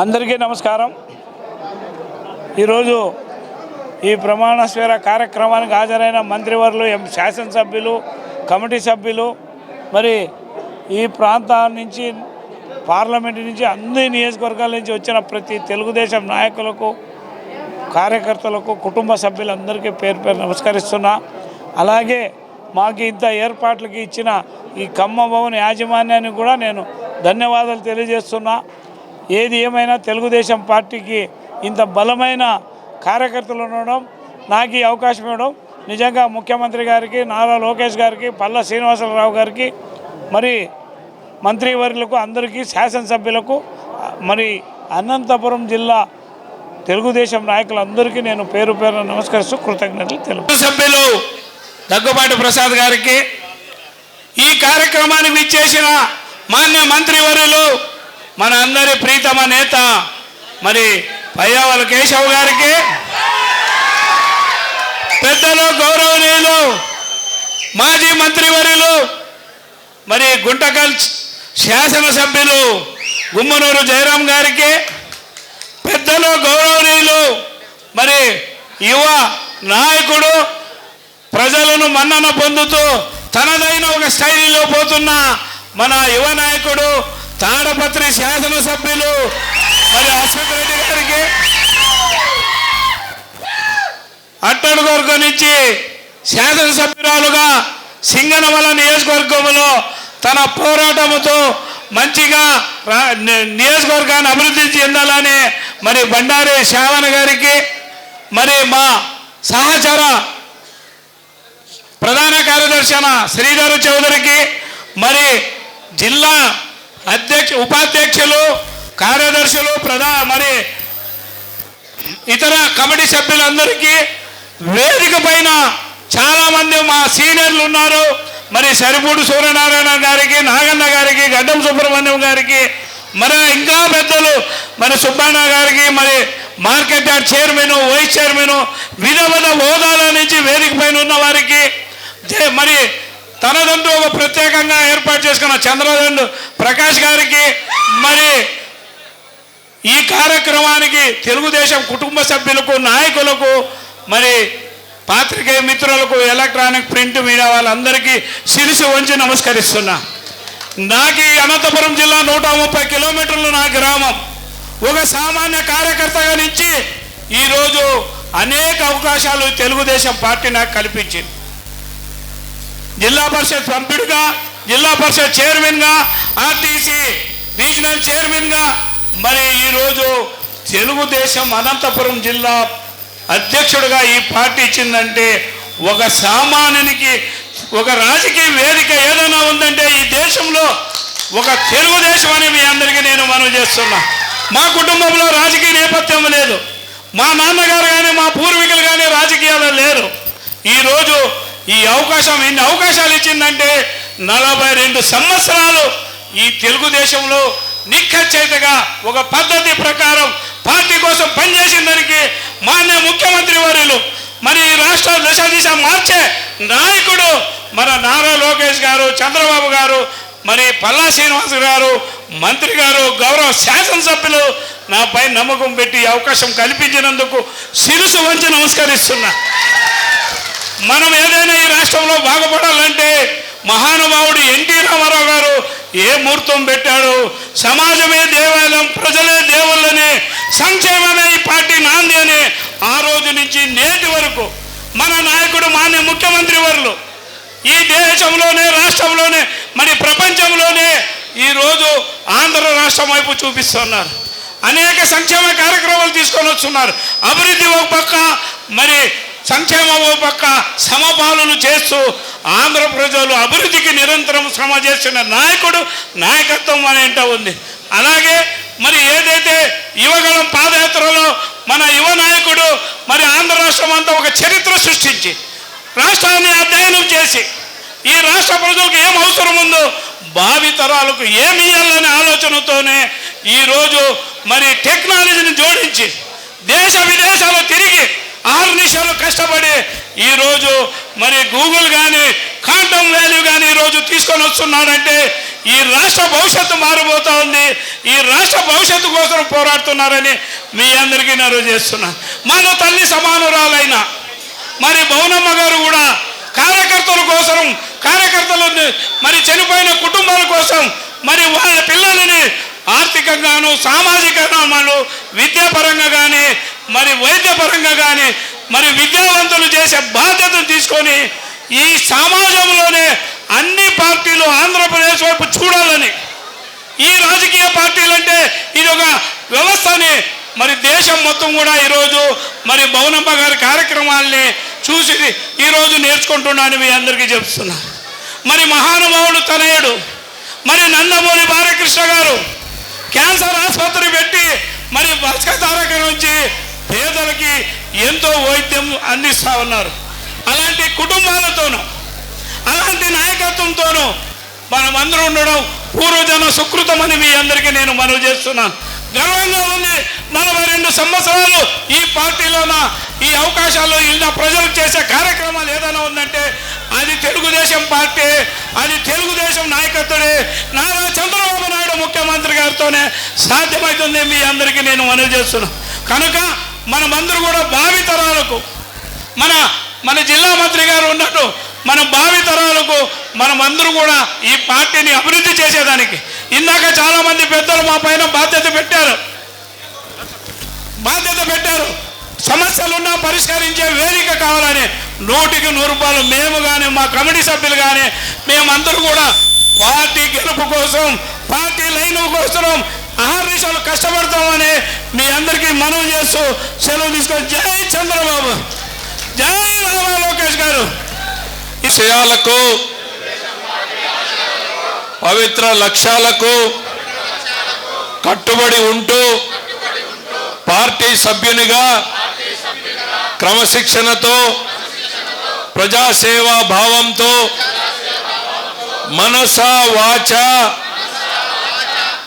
అందరికీ నమస్కారం। ఈరోజు ఈ ప్రమాణ స్వీకార కార్యక్రమానికి హాజరైన మంత్రివర్యులు, శాసనసభ్యులు, కమిటీ సభ్యులు, మరి ఈ ప్రాంతం నుంచి పార్లమెంట్ నుంచి అన్ని నియోజకవర్గాల నుంచి వచ్చిన ప్రతి తెలుగుదేశం నాయకులకు, కార్యకర్తలకు, కుటుంబ సభ్యులందరికీ పేరు పేరు నమస్కరిస్తున్నా। అలాగే మాకు ఇంత ఏర్పాట్లకి ఇచ్చిన ఈ కమ్మ భవన్ యాజమాన్యానికి కూడా నేను ధన్యవాదాలు తెలియజేస్తున్నా। ఏది ఏమైనా తెలుగుదేశం పార్టీకి ఇంత బలమైన కార్యకర్తలు ఉండడం, నాకు ఈ అవకాశం ఇవ్వడం నిజంగా ముఖ్యమంత్రి గారికి, నారా లోకేష్ గారికి, పల్లా శ్రీనివాసరావు గారికి, మరి మంత్రివర్యులకు, అందరికీ, శాసనసభ్యులకు, మరి అనంతపురం జిల్లా తెలుగుదేశం నాయకులందరికీ నేను పేరు పేరున నమస్కరిస్తూ కృతజ్ఞతలు తెలుపు। సభ్యులు దగ్గుబాటి ప్రసాద్ గారికి, ఈ కార్యక్రమానికి విచ్చేసిన మాన్య మంత్రివర్యులు, మన అందరి ప్రీతమ నేత మరి పయ్యావల కేశవ్ గారికి, పెద్దలు గౌరవనీయులు మాజీ మంత్రివర్యులు మరి గుంటకల్ శాసనసభ్యులు గుమ్మనూరు జయరాం గారికి, పెద్దలు గౌరవనీయులు మరి యువ నాయకుడు, ప్రజలను మన్నన పొందుతూ తనదైన ఒక స్టైల్లో పోతున్న మన యువ నాయకుడు తాడపత్రి శాసనసభ్యులు మరి అశ్వత్ రెడ్డి గారికి, అట్టడుగొర్గ నుంచి శాసనసభ్యురాలుగా సింగనమల నియోజకవర్గంలో తన పోరాటంతో మంచిగా నియోజకవర్గాన్ని అభివృద్ధి చెందాలని మరి బండారి శ్రావణ గారికి, మరి మా సహచర ప్రధాన కార్యదర్శి శ్రీధర్ చౌదరికి, మరి జిల్లా ఉపాధ్యక్షులు, కార్యదర్శులు, మరి ఇతర కమిటీ సభ్యులందరికీ, వేదిక పైన చాలామంది మా సీనియర్లు ఉన్నారు, మరి సరిపూడి సూర్యనారాయణ గారికి, నాగన్న గారికి, గడ్డం సుబ్రహ్మణ్యం గారికి, మరి ఇంకా పెద్దలు మరి సుబ్బన్న గారికి, మరి market yard chairman, vice chairman, వివిధ హోదాల నుంచి వేదిక పైన ఉన్న వారికి, మరి తనదంటూ ఒక ప్రత్యేకంగా ఏర్పాటు చేసుకున్న చంద్రదండు ప్రకాష్ గారికి, మరి ఈ కార్యక్రమానికి తెలుగుదేశం కుటుంబ సభ్యులకు, నాయకులకు, మరి పాత్రికేయ మిత్రులకు, ఎలక్ట్రానిక్ ప్రింట్ మీడియా వాళ్ళందరికీ శిరసు వంచి నమస్కరిస్తున్నా। నాకు ఈ అనంతపురం జిల్లా 130 కిలోమీటర్లు నా గ్రామం। ఒక సామాన్య కార్యకర్తగా నుంచి ఈరోజు అనేక అవకాశాలు తెలుగుదేశం పార్టీ నాకు కల్పించింది। జిల్లా పరిషత్ సభ్యుడిగా, జిల్లా పరిషత్ చైర్మన్గా, ఆర్టీసీ రీజనల్ చైర్మన్గా, మరి ఈరోజు తెలుగుదేశం అనంతపురం జిల్లా అధ్యక్షుడిగా ఈ పార్టీ ఇచ్చిందంటే ఒక సామాన్యునికి ఒక రాజకీయ వేదిక ఏదైనా ఉందంటే ఈ దేశంలో ఒక తెలుగుదేశం అని మీ అందరికీ నేను మనవి చేస్తున్నా। మా కుటుంబంలో రాజకీయ నేపథ్యం లేదు, మా నాన్నగారు కానీ మా పూర్వీకులు కానీ రాజకీయాలు లేరు। ఈరోజు ఈ అవకాశం, ఇన్ని అవకాశాలు ఇచ్చిందంటే 42 సంవత్సరాలు ఈ తెలుగుదేశంలో నిఖచ్చితంగా ఒక పద్ధతి ప్రకారం పార్టీ కోసం పనిచేసిన దానికి మాన్య ముఖ్యమంత్రి వర్యులు, మరి రాష్ట్ర దశ మార్చే నాయకుడు మన నారా లోకేష్ గారు, చంద్రబాబు గారు, మరి పల్లా శ్రీనివాస్ గారు, మంత్రి గారు, గౌరవ శాసనసభ్యులు నాపై నమ్మకం పెట్టి అవకాశం కల్పించినందుకు శిరసు వంచి నమస్కరిస్తున్నా। మనం ఏదైనా ఈ రాష్ట్రంలో బాగుపడాలంటే మహానుభావుడు ఎన్టీ రామారావు గారు ఏ ముహూర్తం పెట్టాడు, సమాజమే దేవాలయం, ప్రజలే దేవుళ్ళని, సంక్షేమమే ఈ పార్టీ నాంది అని ఆ రోజు నుంచి నేటి వరకు మన నాయకుడు మాన్య ముఖ్యమంత్రి వర్యులు ఈ దేశంలోనే, రాష్ట్రంలోనే, మరి ప్రపంచంలోనే ఈరోజు ఆంధ్ర రాష్ట్రం వైపు చూపిస్తున్నారు। అనేక సంక్షేమ కార్యక్రమాలు తీసుకొని వస్తున్నారు। అభివృద్ధి ఒక పక్క, మరి సంక్షేమం ఒక పక్క సమపాలన చేస్తూ ఆంధ్ర ప్రజలు అభివృద్ధికి నిరంతరం శ్రమ చేస్తున్న నాయకుడు, నాయకత్వం అనేంట ఉంది। అలాగే మరి ఏదైతే యువగళం పాదయాత్రలో మన యువ నాయకుడు మరి ఆంధ్ర రాష్ట్రం అంతా ఒక చరిత్ర సృష్టించి రాష్ట్రాన్ని అధ్యయనం చేసి ఈ రాష్ట్ర ప్రజలకు ఏం అవసరం ఉందో, భావితరాలకు ఏమి ఇవ్వాలనే ఆలోచనతోనే ఈరోజు మరి టెక్నాలజీని జోడించి దేశ విదేశాలు తిరిగి 6 నిమిషాలు కష్టపడి ఈరోజు మరి గూగుల్ కానీ, క్వాంటమ్ వాల్యూ కానీ ఈరోజు తీసుకొని వస్తున్నాడంటే ఈ రాష్ట్ర భవిష్యత్తు మారిపోతూ ఉంది. ఈ రాష్ట్ర భవిష్యత్తు కోసం పోరాడుతున్నారని మీ అందరికీ నరువు చేస్తున్నాను. మన తల్లి సమానురాలైన మరి భవనమ్మ గారు కూడా కార్యకర్తల కోసం, కార్యకర్తలు మరి చనిపోయిన కుటుంబాల కోసం మరి వాళ్ళ పిల్లలని ఆర్థికంగాను, సామాజికంగాను, విద్యాపరంగా కానీ మరి వైద్యపరంగా కానీ మరి విద్యావంతులు చేసే బాధ్యతను తీసుకొని ఈ సమాజంలోనే అన్ని పార్టీలు ఆంధ్రప్రదేశ్ వైపు చూడాలని, ఈ రాజకీయ పార్టీలు అంటే ఇది ఒక వ్యవస్థని మరి దేశం మొత్తం కూడా ఈరోజు మరి భవనమ్మ గారి కార్యక్రమాల్ని చూసి ఈరోజు నేర్చుకుంటున్నాను మీ అందరికీ చెప్తున్నా. మరి మహానుభావుడు తనయుడు మరి నందమూరి బాలకృష్ణ గారు క్యాన్సర్ ఆసుపత్రి పెట్టి మరి బస్కతారక నుంచి పేదలకి ఎంతో వైద్యం అందిస్తూ ఉన్నారు. అలాంటి కుటుంబాలతోనూ అలాంటి నాయకత్వంతోనూ మనమందరూ ఉండడం పూర్వజన సుకృతం అని మీ అందరికీ నేను మనవి చేస్తున్నాను. గర్వంగా ఉంది. 42 సంవత్సరాలు ఈ పార్టీలోన ఈ అవకాశాలు ఇలా ప్రజలకు చేసే కార్యక్రమాలు ఏదైనా ఉందంటే అది తెలుగుదేశం పార్టీ, అది తెలుగుదేశం నాయకత్వమే, నారా చంద్రబాబు నాయుడు ముఖ్యమంత్రి గారితోనే సాధ్యమవుతుంది మీ అందరికీ నేను మనవి చేస్తున్నాను. కనుక మనమందరూ కూడా భావితరాలకు మన జిల్లా మంత్రి గారు ఉన్నట్టు మన భావితరాలకు మనమందరూ కూడా ఈ పార్టీని అభివృద్ధి చేసేదానికి ఇందాక చాలామంది పెద్దలు మా పైన బాధ్యత పెట్టారు. సమస్యలున్నా పరిష్కరించే వేదిక కావాలని 100కి 100 మేము కానీ మా కమిటీ సభ్యులు కానీ మేమందరూ కూడా పార్టీ గెలుపు కోసం, పార్టీ లైన్ కోసం అహర్నిశలు కష్టపడతామని మీ అందరికీ మనవి చేస్తూ సెలవు తీసుకొని జై చంద్రబాబు, జై నారా లోకేష్ గారు. విషయాలకు, పవిత్ర లక్ష్యాలకు కట్టుబడి ఉంటూ పార్టీ సభ్యునిగా క్రమశిక్షణతో, ప్రజాసేవా భావంతో మనస వాచ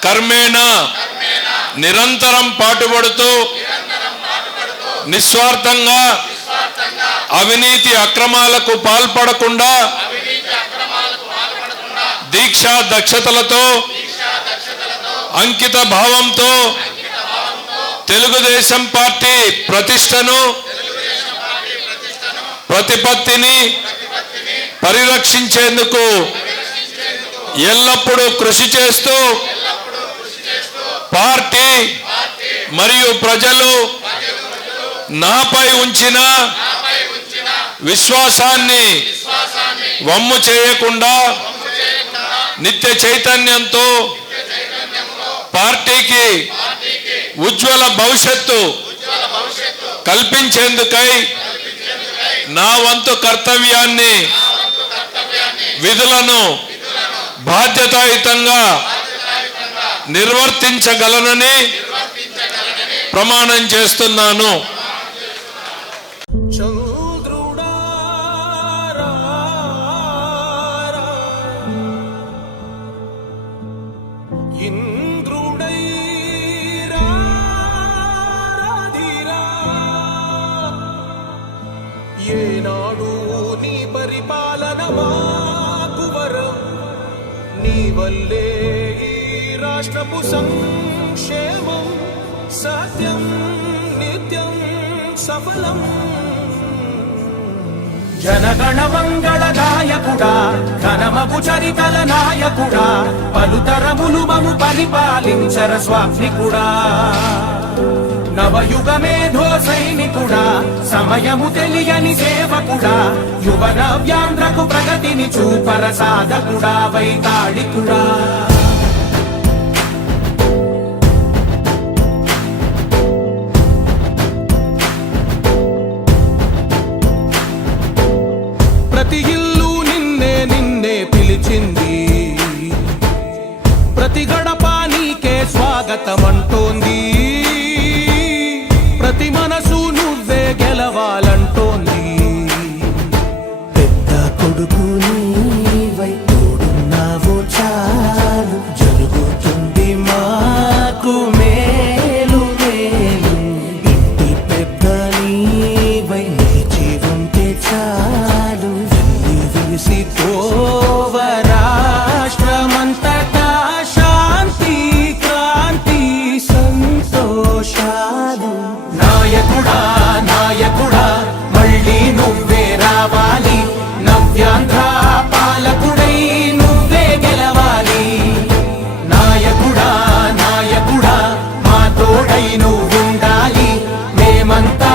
కర్మేణ నిరంతరం పాటుపడుతూ నిస్వార్థంగా అవినీతి అక్రమాలకు పాల్పడకుండా దీక్షా దక్షతలతో అంకిత భావంతో తెలుగుదేశం పార్టీ ప్రతిష్టను, ప్రతిపత్తిని పరిరక్షించేందుకు ఎల్లప్పుడూ కృషి చేస్తూ పార్టీ మరియు ప్రజలు నాపై ఉంచిన విశ్వాసాన్ని వమ్ము చేయకుండా నిత్య చైతన్యంతో పార్టీకి ఉజ్వల భవిష్యత్తు కల్పించేందుకై నా వంతు కర్తవ్యాన్ని, విధులను బాధ్యతాయుతంగా నిర్వర్తించగలనని ప్రమాణం చేస్తున్నాను. ఏనాడు నీ పరిపాలన మాకు వరం, నీ వల్లే ఈ రాష్ట్రపు సంక్షేమం సత్యం నిత్యం సఫలం. జనగణ మంగళ నాయకుడా, ఘనమగు చరితల నాయకుడా, పలుతరములు మము పరిపాలించర స్వామికుడా. నవయుగ మేధో సైనికుడా, సమయము తెలియని సేవకుడా, యువ నవ్యాంధ్రకు ప్రగతిని చూపర సాధకుడా, వైతాళికుడా. ప్రతి ఇల్లు నిన్నే నిన్నే పిలిచింది, ప్రతి గడప నీకే స్వాగతమంటోంది, ప్రతి మనసు నువ్వే గెలవాలంటోంది. పెద్ద కొడుకు నీవై తోడున్నావు చాలు, జరుగుతుంది మాకు మేలు మేలు. ఇంటి పెద్ద నీవై నిలిచి ఉంటే చాలు, వెళ్ళి విసిపోవ రాష్ట్రమంతటా తోడై నువ్వుండాలి మేమంతా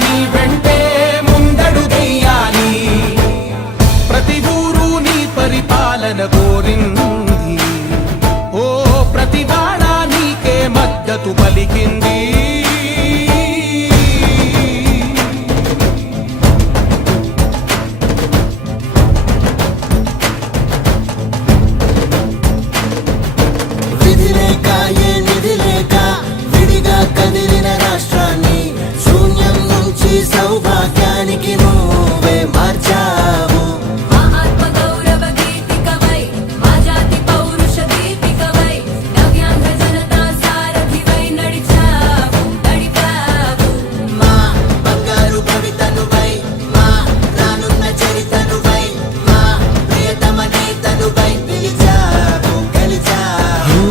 నీ వెంటే ముందడుగెయ్యాలి ప్రతి ఊరు నీ పరిపాలన కోరింది ఓ ప్రతి వాడ నీకే మద్దతు పలికింది కదిలిన రాష్ట్రాన్ని శూన్యం నుంచి సౌభాగ్యానికి నువ్వే మార్చావు మా ఆత్మ గౌరవ గీతికవై మా జాతి పౌరుష దీపికవై నవ్యాంధ్ర జనతా సారథివై నడిచావు మా బంగారు భవితనువై మా రానున్న చరితనువై మా ప్రియతమ నేతనువై పిలిచావు గెలిచావు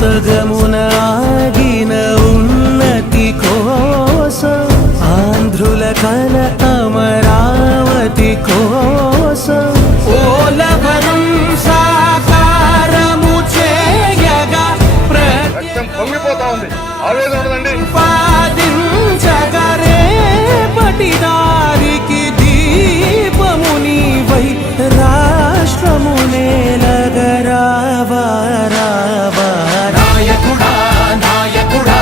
సగమున ఆగిన ఉన్నతి కోసం ఆంధ్రుల కల అమరావతి కోసం ఓలవరం సాకారము చేయగా పొంగిపోతా ఉంది ఆవేదన ఉండదండి పాదించగరేపటి దారికి దీపము నీవై రాష్ట్రము నేలగరావా నాయకుడా నాయకుడా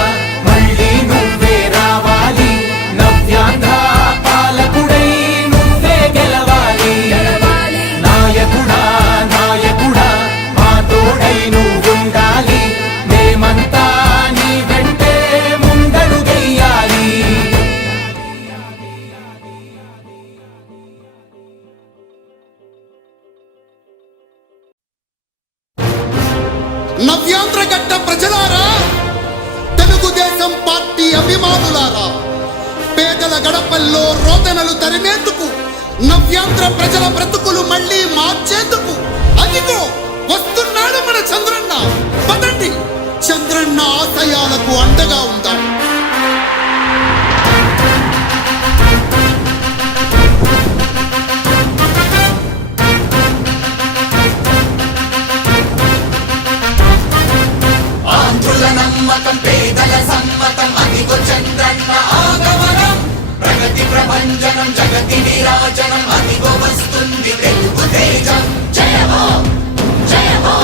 మళ్ళీ నువ్వే రావాలి నవ్యాంధ్ర పాలకుడై నువ్వే గెలవాలి నాయకుడా నాయకుడా మా తోడై నువ్వుండాలి మేమంతా నీ వెంటే ముందడుగెయ్యాలి నవ్యాంధ్ర గడ్డ ప్రజలారా తెలుగుదేశం పార్టీ అభిమానులారా పేదల గడపల్లో రోదనలు తరిమేందుకు నవ్యాంధ్ర ప్రజల బ్రతుకులు మళ్ళీ మార్చేందుకు అదిగో వస్తున్నాడు మన చంద్రన్న పదండి చంద్రన్న ఆశయాలకు అండగా ఉందాం ఆంధ్రుల నమ్మకం పేదల సమ్మతం అదిగో చంద్రన్న ఆగమనం ప్రగతి ప్రభంజనం జగతి విరాజనం అదిగో వస్తుంది తెలుగు తేజం జయ హో జయ హో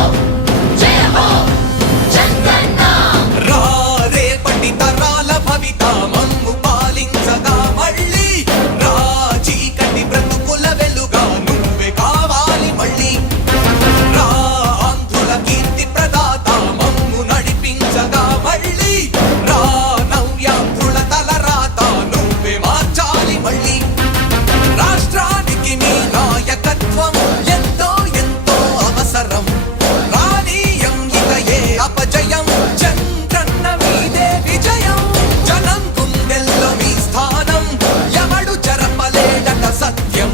జయ హో చంద్రన్న రేపటి తరాల భవిత మమ్ము పాలించగా మళ్ళీ చీకటి బ్రతుకుల వెలుగా నువ్వే కావాలి మళ్ళీ ఆంధ్రుల కీర్తి ప్రదాత మమ్ము నడిపించగా మళ్ళీ నవ్యాంధ్రుల తలరాత నువ్వే మార్చాలి మళ్ళీ రాష్ట్రానికి నీ నాయకత్వం ఎంతో ఎంతో అవసరం రానీయం ఇక ఏ అపజయం చంద్రన్న మీదే విజయం జనం గుండెల్లో మీ స్థానం ఎవడు జరపలేడట సత్యం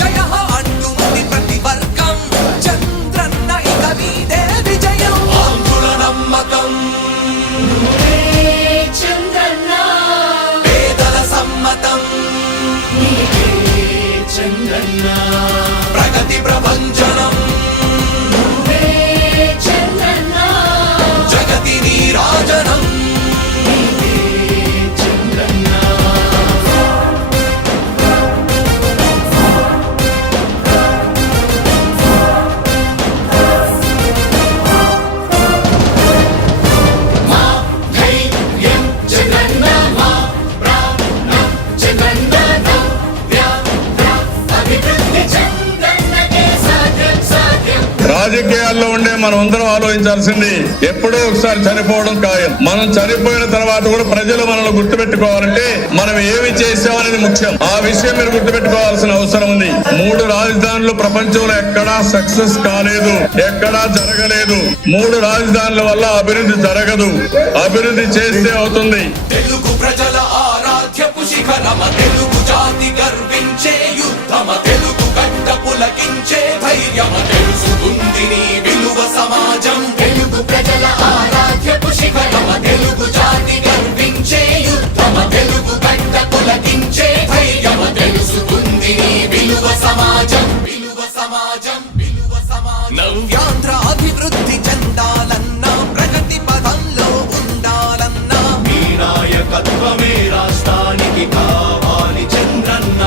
జయ అంటుంది ప్రతి వర్గం చంద్రన్న ఇక మీదే విజయం ఆంధ్రుల నమ్మకం చంద్రన్న పేదల సమ్మతం చంద్రన్న ప్రగతి ప్రభంజనం చంద్రన్న జగతి నీరాజనం రాజకీయాల్లో ఉండే మనం అందరం ఆలోచించాల్సింది ఎప్పుడో ఒకసారి చనిపోవడం ఖాయం. మనం చనిపోయిన తర్వాత కూడా ప్రజలు మనల్ని గుర్తుపెట్టుకోవాలంటే మనం ఏమి చేసామనేది ముఖ్యం. ఆ విషయం మీరు గుర్తుపెట్టుకోవాల్సిన అవసరం ఉంది. 3 రాజధానులు ప్రపంచంలో ఎక్కడా సక్సెస్ కాలేదు, ఎక్కడా జరగలేదు. 3 రాజధానుల వల్ల అభివృద్ధి జరగదు, అభివృద్ధి చేస్తే అవుతుంది. తెలుగు ప్రజల ఆరాధ్యపు శిఖరమ తెలుగు జాతి గర్వించే యుద్ధమ తెలుగు గడ్డ పులకించే ధైర్యమ తెలుసుకుంది నీ విలువ సమాజం. తెలుగు ప్రజల ఆరాధ్యపు శిఖరమ తెలుగు జాతి గర్వించే యుద్ధమ తెలుగు గడ్డ పులకించే ధైర్యమ తెలుసుకుంది నీ విలువ సమాజం. విలువ సమాజం, విలువ సమాజం. నవ్యాంధ్ర అభివృద్ధి చెందాలన్నా ప్రగతి పదంలో ఉండాలన్నా మీ నాయకత్వమే రాష్ట్రానికి కావాలి చంద్రన్న.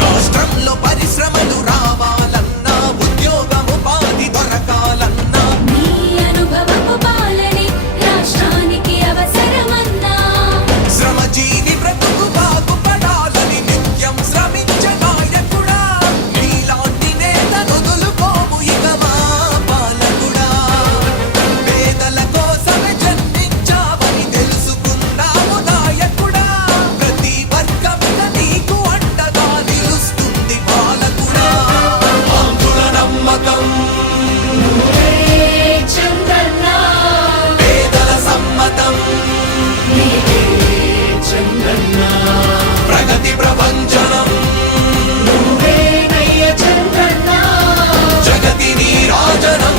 రాష్ట్రంలో పరిశ్రమలు రావాలన్నా, ఉద్యోగముపాధి దొరకాలన్నా, నీ అనుభవపు పాలనే రాష్ట్రానికి అవసరమన్నా. శ్రమజీవి బ్రతుకు బాగుపడాలని నిత్యం శ్రమించే నాయకుడా, నీలాంటి నేత వదులుకోము ఇక మా పాలకుడా. పేదల కోసమే జన్మించావని తెలుసుకున్నావు నాయకుడా, ప్రతి వర్గమున నీకు అండగా నిలుస్తుంది పాలకుడా. ఆంధ్రుల నమ్మకం హే చంద్రన్న, పేదల సమ్మతం, నీవే చంద్రన్న, ప్రగతి ప్రపంచనం, నువ్వేనయ్య చంద్రన్న, జగతి నీరాజనం.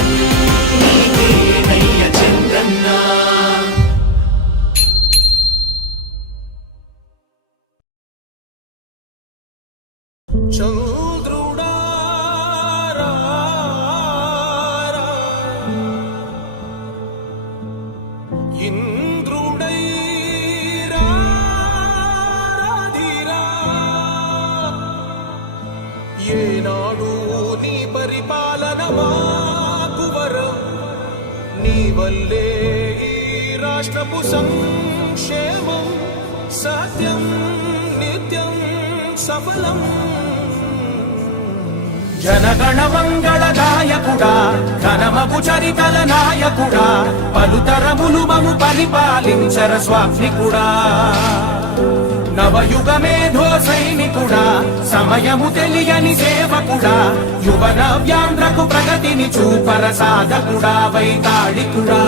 నీవేనయ్య చంద్రన్న. ఏనాడు నీ పరిపాలన మాకు వరం, నీ వల్లే ఈ రాష్ట్రపు సంక్షేమం సత్యం నిత్యం సఫలం. జనగణ మంగళ గాయకుడా, ఘనమగు చరితల నాయకుడా, పలుతరములు మము పరిపాలించర స్వామికుడా. నవయుగ మేధో సైనికుడా, సమయము తెలియని సేవకుడా, యువ నవ్యాంధ్రకు ప్రగతిని చూపర సాధకుడా, వైతాళికుడా.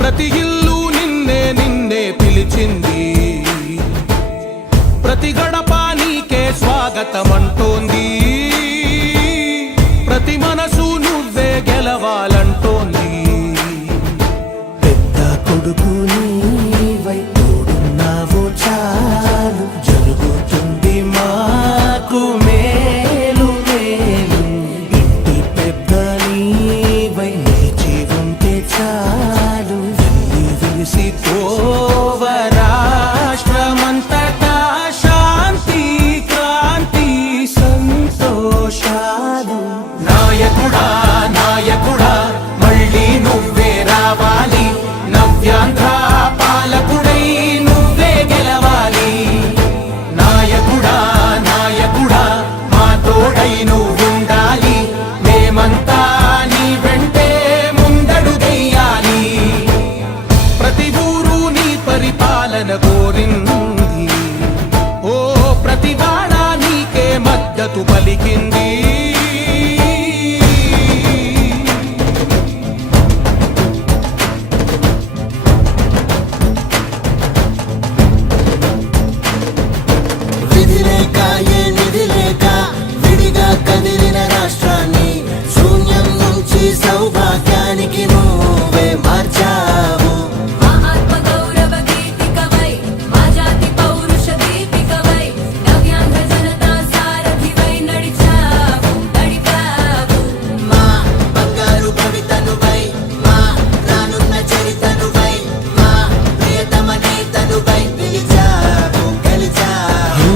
ప్రతి ఇల్లు నిన్నే నిన్నే పిలిచింది, ప్రతి గడప నీకే స్వాగతమంటోంది, ప్రతి మనసు నువ్వే గెలవాలంటోంది. పెద్ద కొడుకు నీవై తోడున్నావు చాలు, జరుగుతుంది మాకు మేలు మేలు. ఇంటి పెద్ద నీవై నిలిచి ఉంటే చాలు, వెళ్ళి విలిసి పోవ రాష్ట్రమంతటా శాంతి క్రాంతి సంతోషాలు. నాయకుడా నాయకుడా, మళ్ళీ నువ్వే రావాలి, నవ్యాంధ్ర పాలకుడై నువ్వే గెలవాలి. నాయకుడా నాయకుడా, మా తోడై నువ్వుండాలి, మేమంతా నీ వెంటే ముందడుగెయ్యాలి. ప్రతి ఊరు నీ పరిపాలన కోరింది, ఓ ప్రతి వాడ నీకే మద్దతు పలికింది. విధి లేక ఏ నిధి లేక విడిగా కదిలిన రాష్ట్రాన్ని శూన్యం నుంచి సౌభాగ్యానికి నువ్వే మార్చావు. మా ఆత్మ గౌరవ గీతికవై, మా జాతి పౌరుష దీపికవై, నవ్యాంధ్ర జనతా సారథివై నడిచావు నడిపావు. మా బంగారు భవితనువై, మా రానున్న చరితనువై, మా ప్రియతమ నేతనువై పిలిచావు గెలిచావు.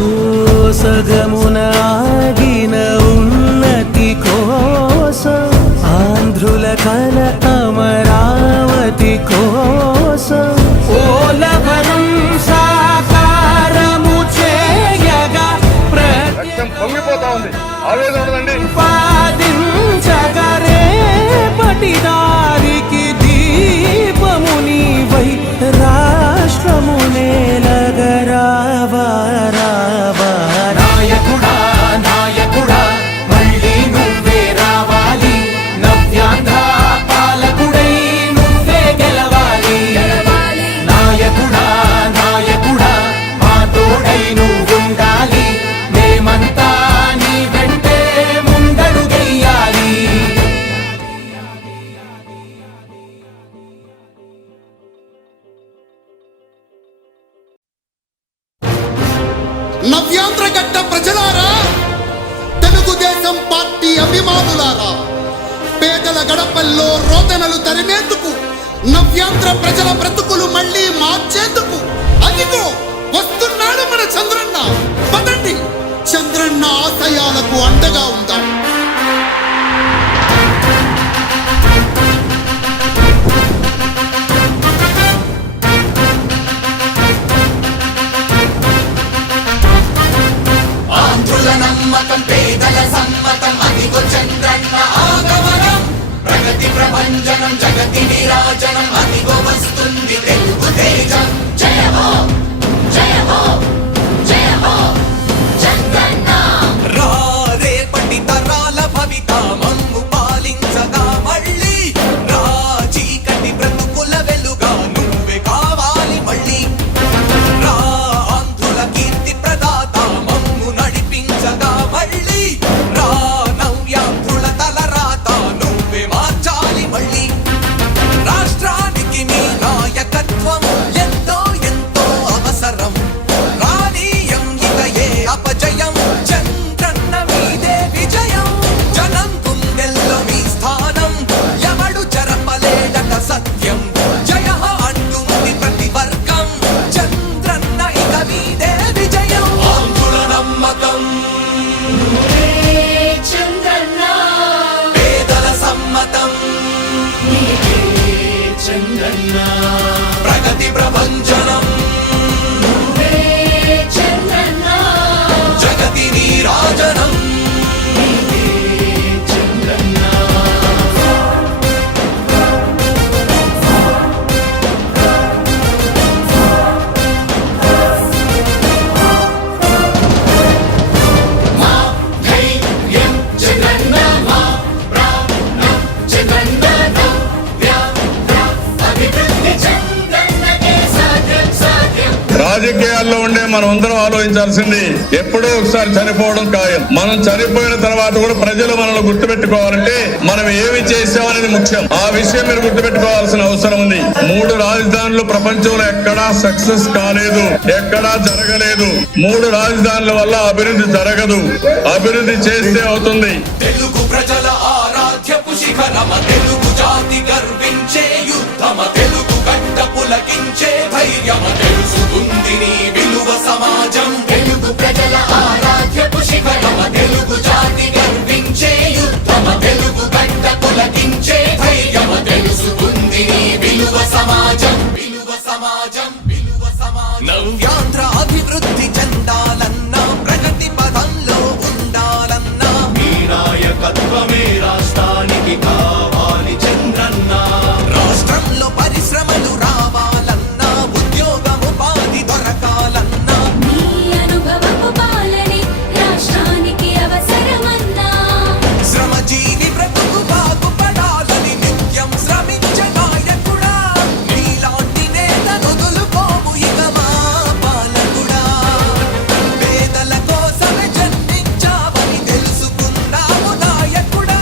సగమున ఆగిన ఉన్నతి కోసం, ఆంధ్రుల కల అమరావతి కోసం, పోలవరం సాకారము చేయగా ప్రతిపాదించగరేపటి దారికి దీపము నీవై రాష్ట్రము నేలగరావా రావా. నాయకుడా నాయకుడా, మళ్ళీ నువ్వే రావాలి, నవ్యాంధ్ర పాలకుడై నువ్వే గెలవాలి. నాయకుడా నాయకుడా, మా తోడై నువ్వుండాలి, మేమంతా నీ వెంటే ముందడుగెయ్యాలి. గడపల్లో రోదనలు తరిమేందుకు, నవ్యాంధ్ర ప్రజల బ్రతుకులు మళ్ళీ మార్చేందుకు అదిగో వస్తున్నాడు మన చంద్రన్న. పదండి, చంద్రన్న ఆశయాలకు అండగా ఉందాం. ఆంధ్రుల నమ్మకం, పేదల సమ్మతం, అదిగో చంద్రన్న ఆగమనం. ప్రగతి ప్రభంజనం, జగతి నీరాజనం, అదిగో వస్తుంది తెలుగు తేజం. జయ హో, జయ హో, జయ హో చంద్రన్న. రా రేపటి తరాల భవిత మమ్ము పాలించగా మళ్ళీ, రా చీకటి బ్రతుకుల వెలుగా నువ్వే కావాలి మళ్ళీ. రా ఆంధ్రుల కీర్తి ప్రదాత మమ్ము నడిపించగా మళ్ళీ, రా నవ్యాంధ్రుల తలరాత నువ్వే మార్చాలి మళ్ళీ. రాష్ట్రానికి నీ నాయకత్వం ఎంతో ఎంతో అవసరం. రానీయం ఇక ఏ అపజయం, చంద్రన్న మీదే విజయం. జనం గుండెల్లో మీ స్థానం, ఎవడు చెరపలేడట సత్యం. జయ హో అంటుంది ప్రతి వర్గం, చంద్రన్న ఇక మీదే విజయం. ఆంధ్రుల నమ్మకం, చంద్రన్న పేదల సమ్మతం, చంద్రన్న ప్రగతి ప్రభంజనం, చంద్రన్న జగతి నీరాజనం. చంద్రన్న మా ధైర్యం చంద్రన్న, మా ప్రాణం చంద్రన్న, అభివృద్ధి చంద్రన్నకే సాధ్యం సాధ్యం. రాజకీయాల్లో ఉండే మనం అందరం ఆలోచించాల్సింది, ఎప్పుడో ఒకసారి చనిపోవడం ఖాయం. మనం చనిపోయిన తర్వాత కూడా ప్రజలు మనల్ని గుర్తుపెట్టుకోవాలంటే మనం ఏమి చేసామనేది ముఖ్యం. ఆ విషయం మీరు గుర్తుపెట్టుకోవాల్సిన అవసరం ఉంది. 3 రాజధానులు ప్రపంచంలో ఎక్కడా సక్సెస్ కాలేదు, ఎక్కడా జరగలేదు. 3 రాజధానుల వల్ల అభివృద్ధి జరగదు. అభివృద్ధి చేస్తే అవుతుంది. తెలుగు ప్రజల ఆరాధ్యపు శిఖరమ, తెలుగు జాతి గర్వించే యుద్ధమ, తెలుగు గడ్డ పులకించే ధైర్యమ, తెలుసుకుంది నీ విలువ సమాజం. తెలుగు ప్రజల ఆరాధ్యపు శిఖరమ, తెలుగు జాతి గర్వించే యుద్ధమ, తెలుగు గడ్డ పులకించే ధైర్యమ, తెలుసుకుంది నీ విలువ సమాజం. విలువ సమాజం, విలువ సమాజం. నవ్యాంధ్ర అభివృద్ధి చెందాలన్నా, ప్రగతి పదంలో ఉండాలన్నా, నీ నాయకత్వమే రాష్ట్రానికి కావాలి చంద్రన్న. రాష్ట్రంలో పరిశ్రమలు రావాలన్నా, ఉద్యోగం ఉపాధి దొరకాలన్నా, నీ అనుభవపు పాలనే రాష్ట్రానికి అవసరమన్నా. శ్రమజీవి బ్రతుకు బాగుపడాలని నిత్యం శ్రమించే నాయకుడా, నీలాంటి నేత నొదులుకోము ఇక మా పాలకుడా. పేదల కోసమే జన్మించావని తెలుసుకున్నావు నాయకుడా,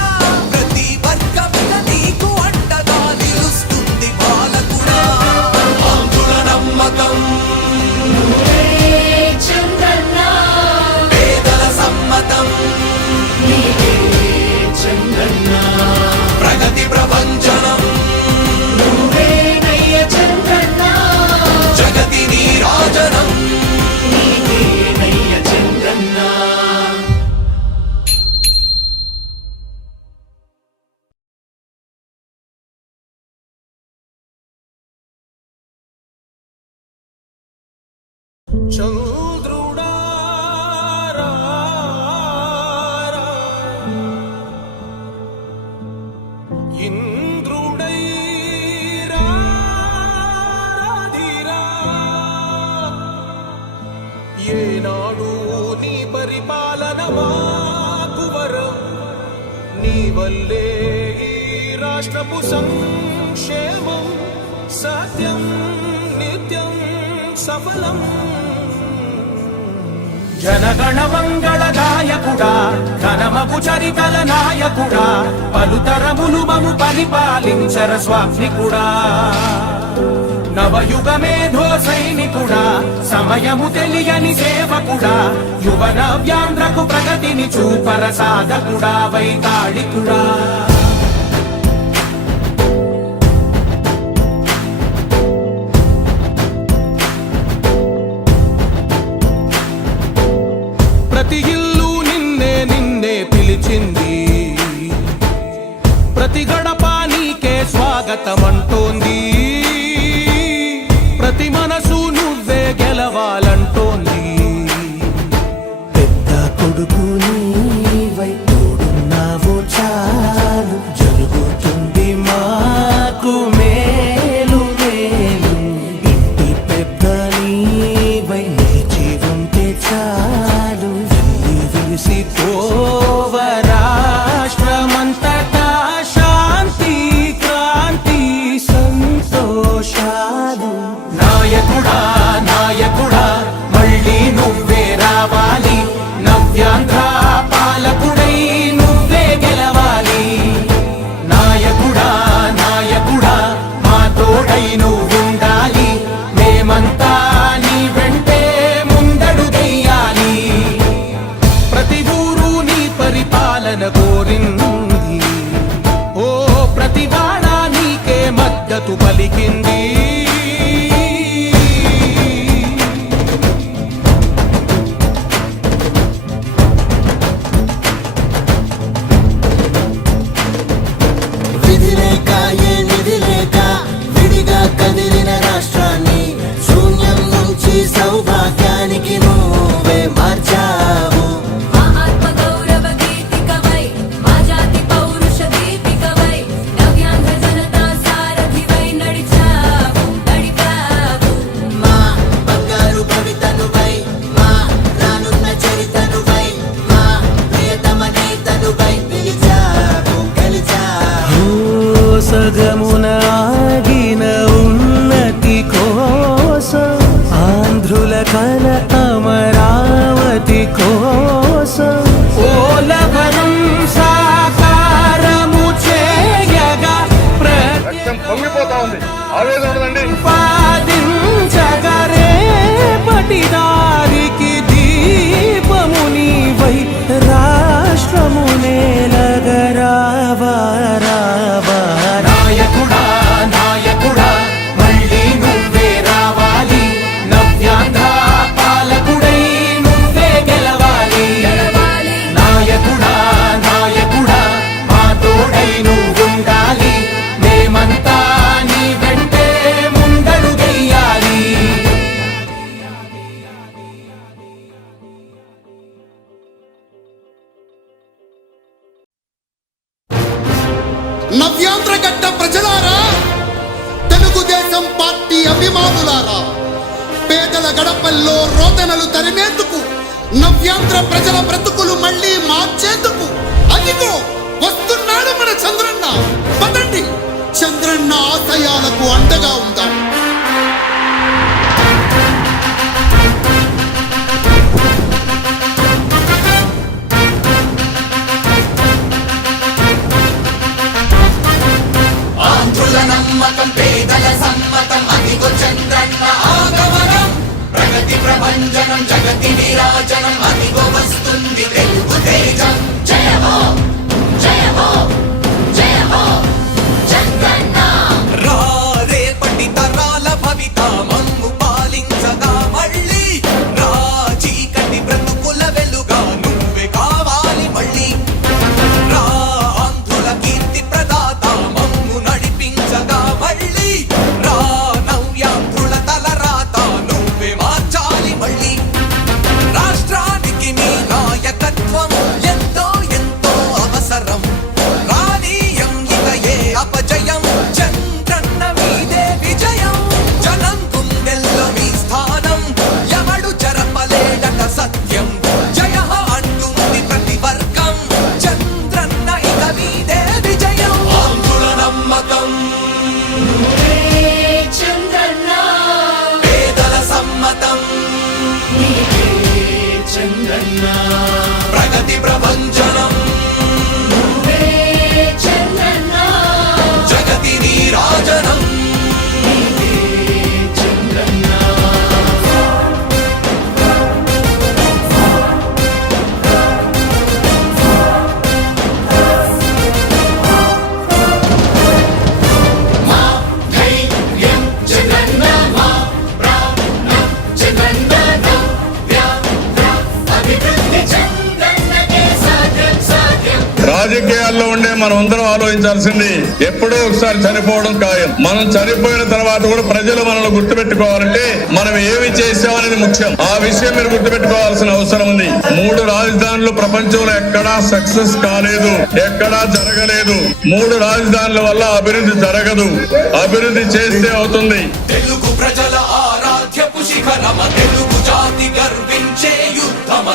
ప్రతి వర్గమిక నీకు అండగా నిలుస్తుంది పాలకుడా. ఆంధ్రుల నమ్మకం, చంద్రన్న పేదల సమ్మతం, చంద్రన్న ప్రగతి ప్రభంజనం, నువ్వేనయ్య చంద్రన్న, జగతి నీరాజనం. నీవేనయ్య చంద్రన్న. చంద్రుడా రా, ఇంద్రుడై రాధిరా. ఏనాడు నీ పరిపాలన మాకు వరం, నీ వల్లే ఈ రాష్ట్రపు సంక్షేమం సత్యం నిత్యం సఫలం. జనగణ మంగళ గాయకుడా, ఘనమగు చరితల నాయకుడా, పలుతరములు మము పరిపాలించర స్వామికుడా. నవయుగ మేధో సైనికుడా, సమయము తెలియని సేవకుడా, యువ నవ్యాంధ్రకు ప్రగతిని చూపర సాధకుడా, వైతాళికుడా. స్వాగతమంటోంది ప్రతి మనసు నువ్వే గెలవాలంటోంది పెద్ద కొడుకు నీవై తోడున్నావు చాలు జరుగుతుంది మాకు మేలు మేలు ఇంటి పెద్ద నీవై నిలిచి ఉంటే చాలు విలిసి పోవ రాష్ట్రమంతటా శాంతి క్రాంతి సంతోషాలు నాయకుడా నాయకుడా మళ్ళీ నువ్వే రావాలి నవ్యాంధ్ర పాలకుడై నువ్వే గెలవాలి నాయకుడా నాయకుడా మా తోడై నువ్వుండాలి మేమంతా నీ వెంటే ముందడుగెయ్యాలి ప్రతి ఊరు నీ పరిపాలన కోరింది ఓ ప్రతివాడ నీకే మద్దతు పలికింది విధి లేక ఏ నిధి లేక విడిగా కదిలిన రాష్ట్రాన్ని శూన్యం నుంచి సౌభాగ్యానికి నువ్వే మార్చావు మా ఆత్మ గౌరవ గీతికవై మా జాతి పౌరుష దీపికవై నవ్యాంధ్ర జనతా సారథివై నడిచావు నడిపావు మా బంగారు భవితనువై మా రానున్న చరితనువై మా ప్రియతమ నేతనువై పిలిచావు గెలిచావు సగమున ఆగిన ఉన్నతి కోసం ఆంధ్రుల కల అమరావతి కోసం ఓలవనం సాకారము చేయగా పొంగిపోతా ఉంది ఆవేదన ఉందండి ప్రతిపాదించగరేపటి దారికి దీపము నీవై రాష్ట్రము నేలగరావా రావా నాయకుడా నాయకుడా మళ్ళీ నువ్వే రావాలి నవ్యాంధ్ర పాలకుడై నువ్వే గెలవాలి నాయకుడా నాయకుడా మా తోడై నువ్వుండాలి మేమంతా నీ వెంటే ముందడుగెయ్యాలి నవ్యాంధ్ర గడ్డ ప్రజలారా తెలుగుదేశం పార్టీ అభిమానులారా పేదల గడపల్లో రోదనలు తరిమేందుకు నవ్యాంధ్ర ప్రజల బ్రతుకులు మళ్ళీ మార్చేందుకు అదిగో వస్తున్నాడు మన చంద్రన్న పదండి చంద్రన్న ఆశయాలకు అండగా ఉందాం ఆంధ్రుల నమ్మకం పేదల సమ్మతం అదిగో చంద్రన్న ఆగమనం ప్రగతి ప్రభంజనం జగతి విరాజనం అదిగో వస్తుంది తెలుగు తేజం జయ హో జయ హో జయ హో చంద్రన్న రా రేపటి తరాల భవిత మమ్ము పాలించగా మళ్ళీ రా చీకటి బ్రతుకుల వెలుగా నువ్వే కావాలి మళ్ళీ రా ఆంధ్రుల కీర్తి ప్రదాత మమ్ము నడిపించగా మళ్ళీ రా నవ్యాంధ్రుల తలరాత నువ్వే మార్చాలి మళ్ళీ రాష్ట్రానికి నీ నాయకత్వం ఎంతో రాజకీయాల్లో ఉండే మనం అందరం ఆలోచించాల్సింది ఎప్పుడో ఒకసారి చనిపోవడం ఖాయం. మనం చనిపోయిన తర్వాత కూడా ప్రజలు మనల్ని గుర్తుపెట్టుకోవాలంటే మనం ఏమి చేసామనేది ముఖ్యం. ఆ విషయం మీరు గుర్తుపెట్టుకోవాల్సిన అవసరం ఉంది. 3 రాజధానులు ప్రపంచంలో ఎక్కడా సక్సెస్ కాలేదు, ఎక్కడా జరగలేదు. 3 రాజధానుల వల్ల అభివృద్ధి జరగదు, అభివృద్ధి చేస్తే అవుతుంది. తెలుగు ప్రజల ఆరాధ్యపు శిఖరమ తెలుగు జాతి గర్వించే యుద్ధమ